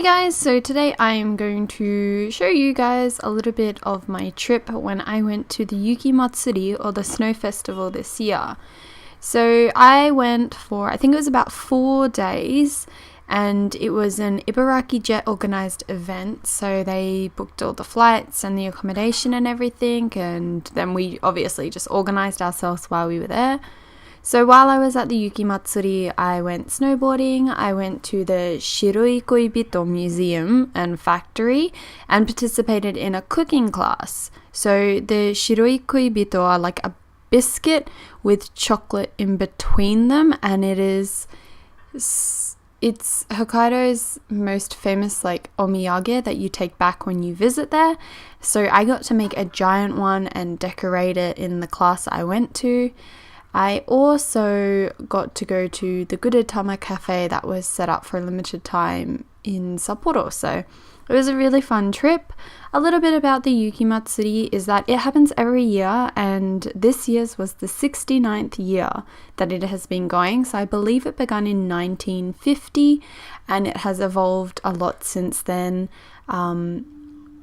Hey guys, so today I am going to show you guys a little bit of my trip when I went to the Yuki Matsuri, or the snow festival, this year. So I went for, I think it was about 4 days, and it was an Ibaraki Jet organized event. So they booked all the flights and the accommodation and everything, and then we obviously just organized ourselves while we were there. So while I was at the Yuki Matsuri, I went snowboarding, I went to the Shiroi Koibito Museum and Factory, and participated in a cooking class. So the Shiroi Koibito are like a biscuit with chocolate in between them, and it's Hokkaido's most famous like omiyage that you take back when you visit there. So I got to make a giant one and decorate it in the class I went to. I also got to go to the Gudetama cafe that was set up for a limited time in Sapporo, so it was a really fun trip. A little bit about the Yuki Matsuri is that it happens every year, and this year's was the 69th year that it has been going, so I believe it began in 1950 and it has evolved a lot since then.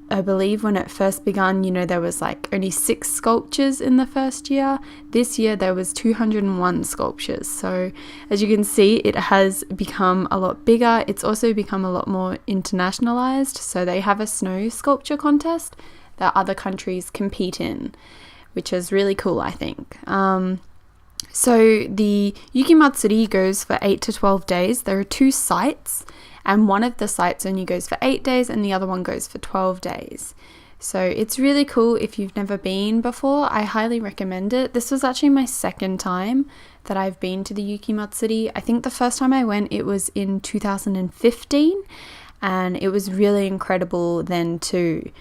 I believe when it first began, there was like only 6 sculptures in the first year. This year there was 201 sculptures. So as you can see, it has become a lot bigger. It's also become a lot more internationalized. So they have a snow sculpture contest that other countries compete in, which is really cool, I think. So the Yuki Matsuri goes for 8 to 12 days. There are 2 sites. And one of the sites only goes for 8 days and the other one goes for 12 days. So it's really cool. If you've never been before, I highly recommend it. This was actually my second time that I've been to the Yuki Matsuri. I think the first time I went, it was in 2015, and it was really incredible then too.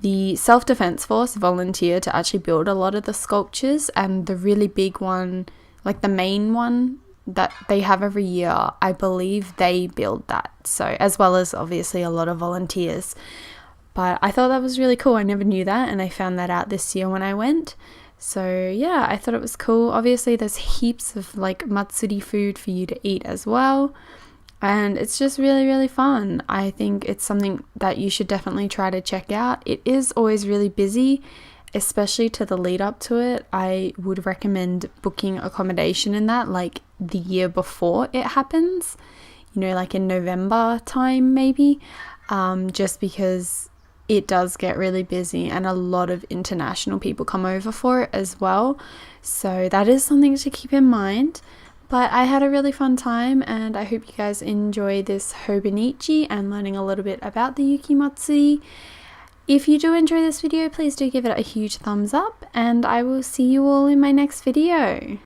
The self-defense force volunteered to actually build a lot of the sculptures, and the really big one, like the main one that they have every year, I believe they build that. So as well as obviously a lot of volunteers. But I thought that was really cool. I never knew that, and I found that out this year when I went. So yeah, I thought it was cool. Obviously there's heaps of like Matsuri food for you to eat as well. And it's just really, really fun. I think it's something that you should definitely try to check out. It is always really busy, especially to the lead up to it. I would recommend booking accommodation in that like the year before it happens, like in November time maybe, just because it does get really busy and a lot of international people come over for it as well. So that is something to keep in mind. But I had a really fun time, and I hope you guys enjoy this Hobonichi and learning a little bit about the Yuki Matsuri. If you do enjoy this video, please do give it a huge thumbs up, and I will see you all in my next video.